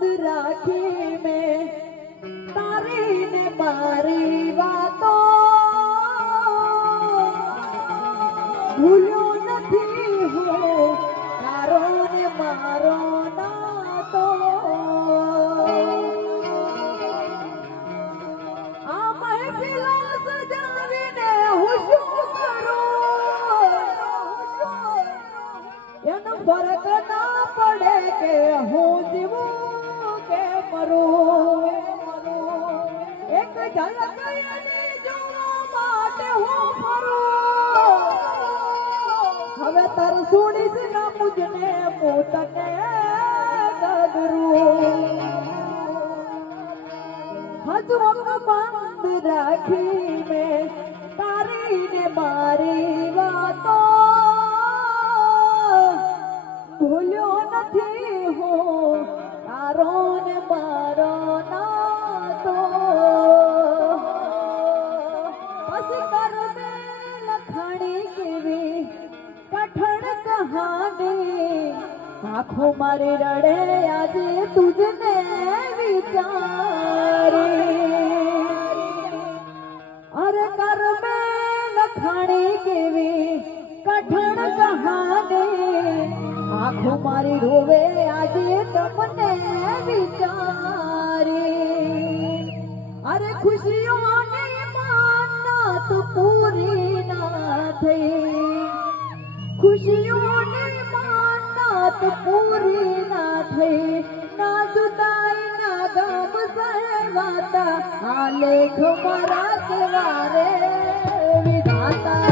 બંધ રાખી મેં તારી ને મારી વાતો ભૂલ્યો નથી હું તારો ને મારો નાતો આ મહેફિલો સજાવીને હું શું કરું એનો ફરક ના પડે કે હું જીવું કે મરું એક ઝલક એની જોવા માટે હું ફરું હવે તર સુણીશ ના મુજને પોતને ગદરું હજુ બંધ રાખી મેં તારી ને મારી વાતો ભૂલ્યો નથી હું તારો ને મારો નાતો પછી કરમે લખાણી કેવી કઠણ કહાની આંખો મારી રડે આજે તુજને વિચારી અરે કરમે લખાણી કેવી કઠણ કહાની આંખો મારી રોવે આજે તમને વિચારી અરે ખુશીઓની માનત પૂરી ના થઈ ખુશીઓની માનત પૂરી ના થઈ ના જુદાઈ ના ગમ સહેવાતા આ લેખ મારા સવારે વિધાતા